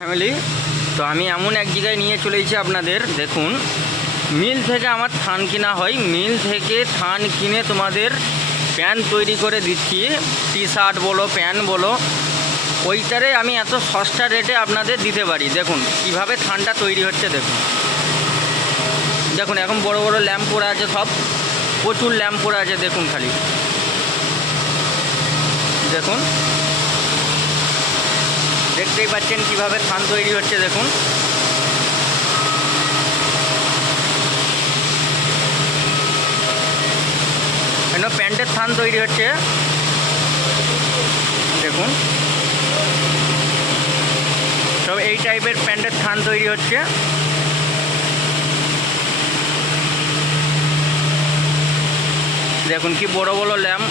Family. তো আমি এমন এক জায়গায় নিয়ে চলে এসেছি আপনাদের। দেখুন, মিল থেকে আমার থান কিনা হয়, মিল থেকে থান কিনে তোমাদের প্যান্ট তৈরি করে দিচ্ছি, টি শার্ট বলো প্যান্ট বলো, ওইটারে আমি এত সস্তা রেটে আপনাদের দিতে পারি। দেখুন কিভাবে থানটা তৈরি হচ্ছে। দেখুন দেখুন এখন বড় বড় ল্যাম্প পড়ে আছে, সব প্রচুর ল্যাম্প পড়ে আছে। দেখুন খালি দেখুন, দেখতেই পাচ্ছেন কিভাবে থান তৈরি হচ্ছে। দেখুন কেন প্যান্টের থান তৈরি হচ্ছে। দেখুন সব এই টাইপের প্যান্টের থান তৈরি হচ্ছে। দেখুন কি বড় বড় ল্যাম্প,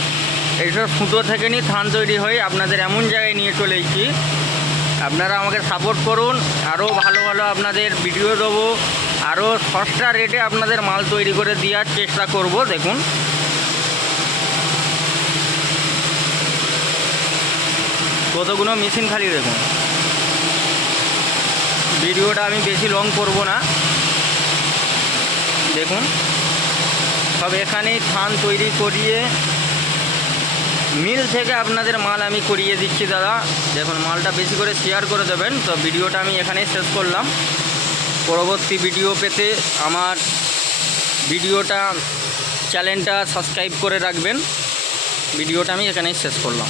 এইসব সুতো থেকে নিয়ে থান তৈরি হয়। আপনাদের এমন জায়গায় নিয়ে চলে এসেছি, আপনারা আমাকে সাপোর্ট করুন, আরও ভালো ভালো আপনাদের ভিডিও দেবো, আরও সস্তা রেটে আপনাদের মাল তৈরি করে দেওয়ার চেষ্টা করব। দেখুন কতগুলো মেশিন খালি। দেখুন ভিডিওটা আমি বেশি লং করব না। দেখুন সব এখানেই থান তৈরি করিয়ে মিল থেকে আপনাদের মাল আমি করিয়ে দিচ্ছি দাদা। দেখুন মালটা বেশি করে শেয়ার করে দেবেন। তো ভিডিওটা আমি এখানেই শেষ করলাম। পরবর্তী ভিডিও পেতে আমার চ্যানেলটা সাবস্ক্রাইব করে রাখবেন। ভিডিওটা আমি এখানেই শেষ করলাম।